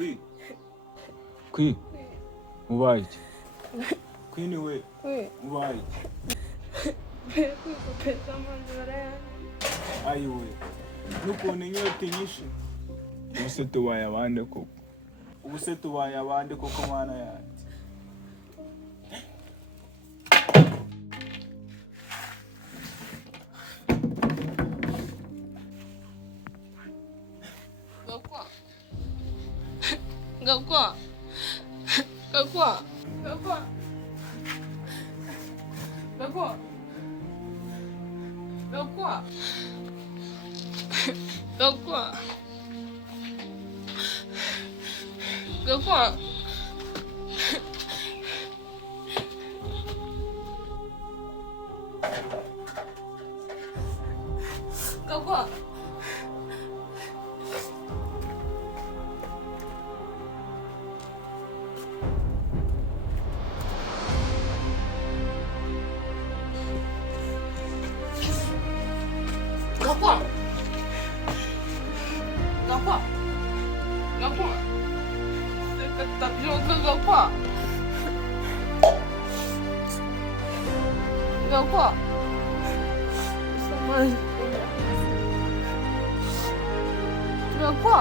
Queen. Queen. White. Queen we. White. Kupeza amarira yanjye. Ayiwe. Nukuntu inyota inyishe. Ubuse tubaye abande koko. Ubuse tubaye abande koko mwana yanjye. Gakwa. Gakwa. Gakwa. Gakwa. Gakwa. Gakwa. Gakwa. Gakwa. Gakwa. Gakwa. Gakwa. Tapioca, Gakwa. Gakwa. Gakwa.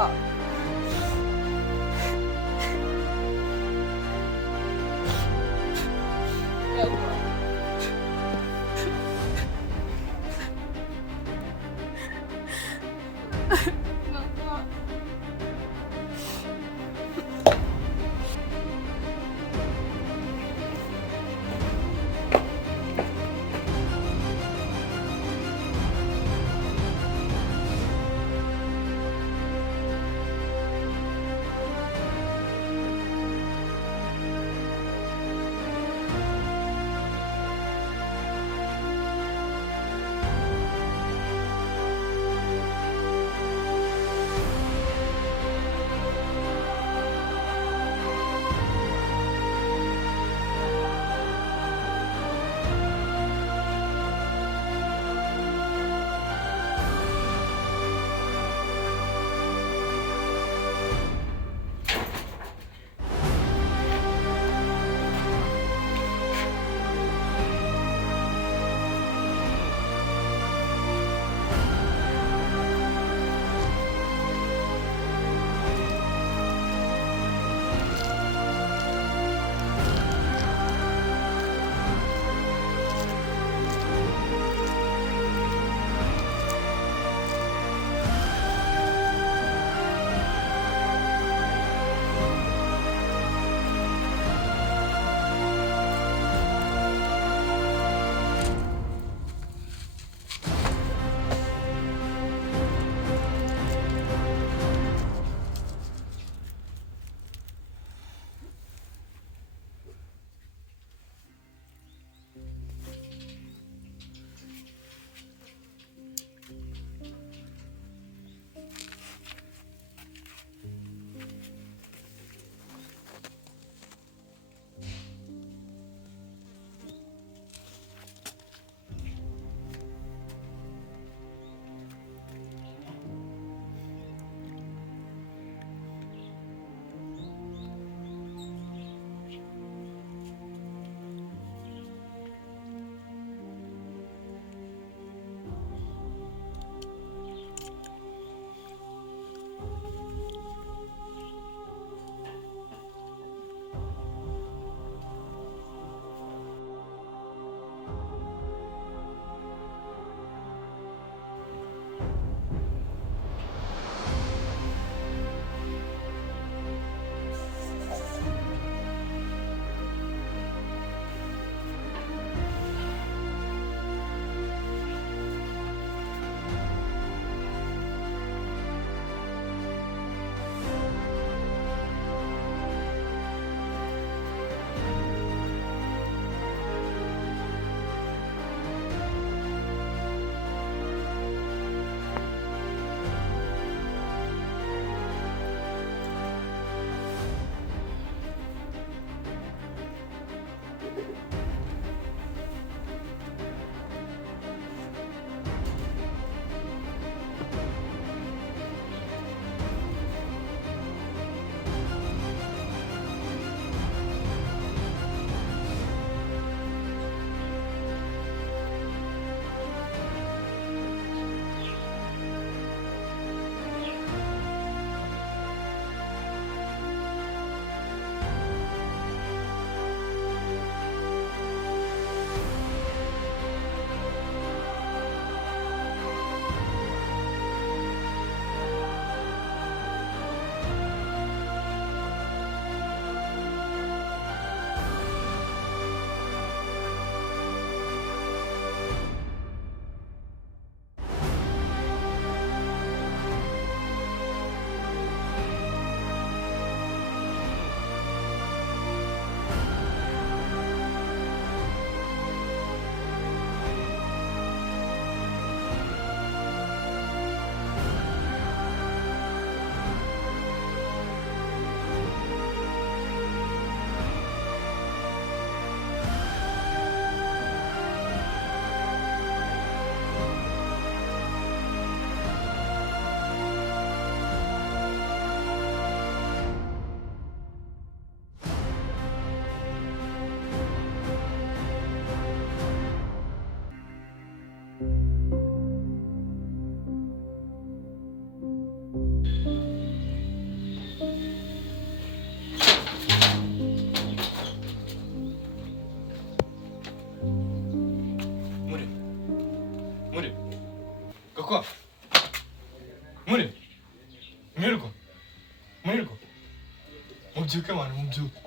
mubyuke mwana mubyuke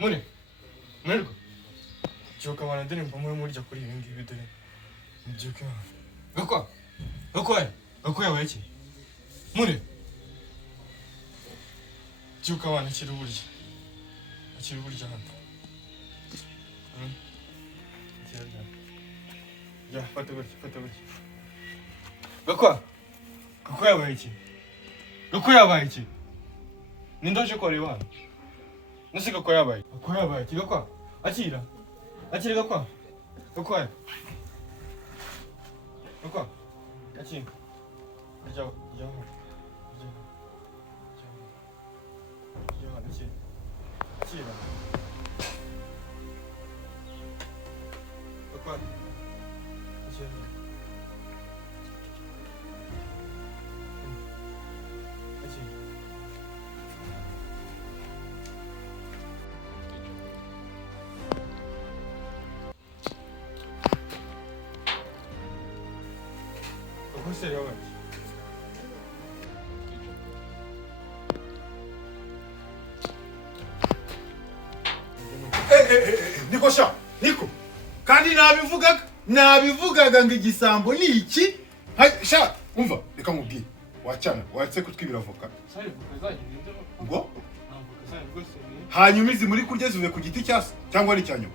muri mwerwa byuka mwana dore mba murya kuri ibi ngibi dore mubyuke mwana gakwa yabaye iki muri byuka mwana akiri burya hano ya fata gutya gakwa yabaye iki ninde uje kureba hano nasi gakwa yabaye iki gakwa akira gakwa akira jya akira gakwa akira Serio, Niko sha, Niko. Kandi nabivugaga ngo igisambo ni iki? Sha, umva, reka mubwire. Wacana, watse kutwibira avoka. Ngo? Hanyuma izi muri kurya zivuye ku giti cyase cyangwa ni cyanyuma?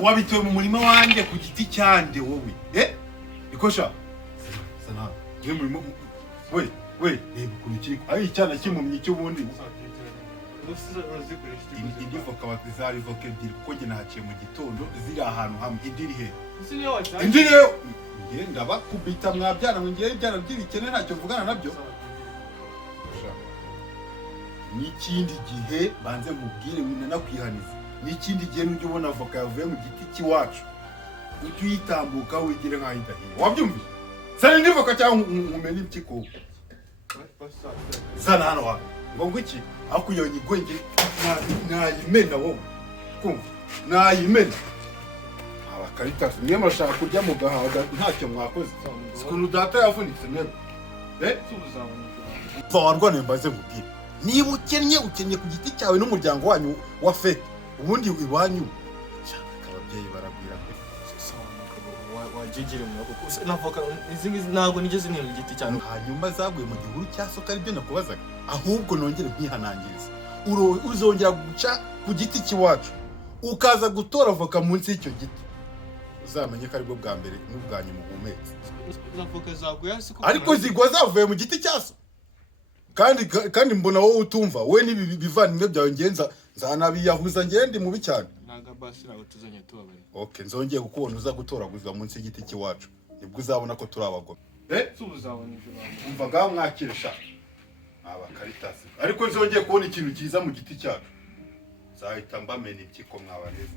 Wabitoye mu murima wanjye ku giti cyande wowe. Niko sha. Sana. Ni murimo. We, reba ukuntu kiri. Ari icyana kimumye cy'ubundi. Indi voka batizari voka ebyiri kuko njye nahaciye mu gitondo ziri ahantu hamwe indiri he. Indiri he. Ngenda bakubita mwabyana ngo ngiye ibyana by'ibikene ntacyo mvugana nabyo. N'ikindi gihe banze mubwire wina nakwihaniza. N'ikindi gihe n'ujye ubona voka yavuye mu giti cy'iwacu. Ujye uyitambuka wigire nk'ahidahiye. Wabyumvise? Zana indi voka cyangwa nkumene impyiko. Zana hano wa. Ngo iki? Akuyonye igwenge nayimena wowe. Kumva? Nayimena. Abakarita niye mashaka kurya mu gahaga ntacyo mwakoze. Sikuntu data yavunitse mwebwe. Varwane mbaze mubwire. Niba ukennye ku giti cyawe n'umuryango wanyu wa fete. Ubundi iwanyu. Ababyeyi barabwira ko wajigire mu kuko navoka izingi ntago nigeze nira igiti cyane hanyuma zaguye mu gihuru cyasoka ari byo nakubazaga ahubwo nongere mpihanangiriza uzongera guca ku giti cy'iwacu ukaza gutora voka munsi y'icyo giti uzamenye ko aribwo bwa mbere n'ubwanyu muhumetse navoka zaguye siko ariko zigwa zavuye mu giti cyaso kandi mbona wowe utumva we nibi bivandimwe byawe ngenza nzanabiyahuza ngende mubi cyane nanga basi nawe tuzanye tubabare okay nzongeye kukubona uza gutoraguzwa munsi y'igiti cy'iwacu nibwo uzabona ko turi abagome tuzabona ijoro umva ga mwakiresha abakaritasi ariko nzongeye kubona ikintu cyiza mu giti cyacu zahita mbamena impyiko mwabareze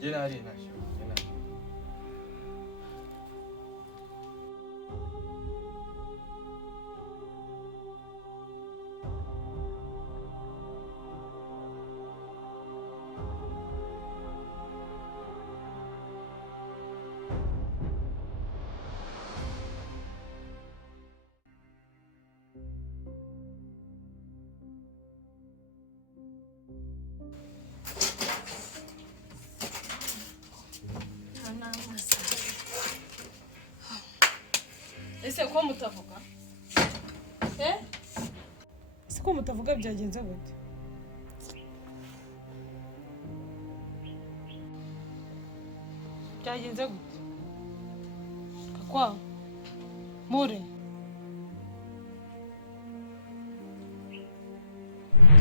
Genari nasho genari Ese ko mutavuga? Siko mutavuga byagenze gute? Byagenze gute? Kakwa? More?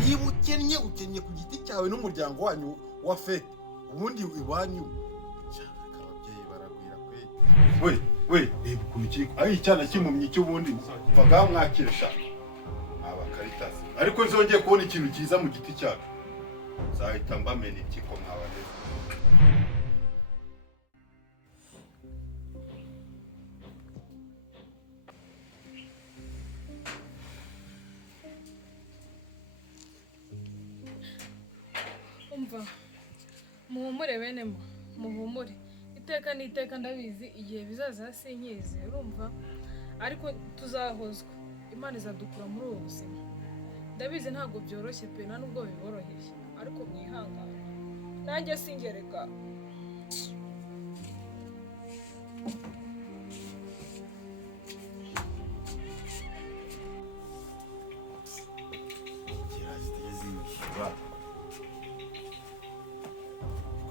niba ukennye ku giti cyawe n'umuryango wanyu wa fete ubundi iwanyu ababyeyi barabwira kwe we reba ukuntu kiri ari icyana kimumye cy'ubundi vaga mwakiresha abakaritasi ariko nzongeye kubona ikintu cyiza mu giti cyacu zahita mbamena impyiko mwabareze umva muhumure bene mo muhumure iteka n'iteka ndabizi igihe bizaza sinkizi urumva ariko tuzahozwa Imana izadukura muri ubu buzima ndabizi ntabwo byoroshye pe nta nubwo biboroheye ariko mwihangane nanjye singereka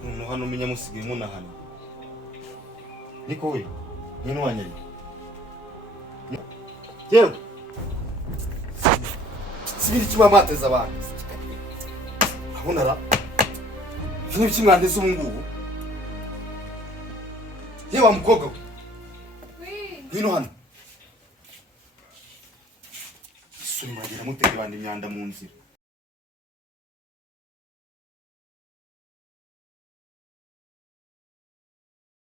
Kuno hano umenya musigaye munahana. Niko we, ni nwanyari. Yewe. Sibiri cyuma mateza abantu. Abona ra. Ni kimwandeze ubungubu. Yewe mukobwa we. Ngwino hano. Suri magira mutege bandi imyanda mu nzira.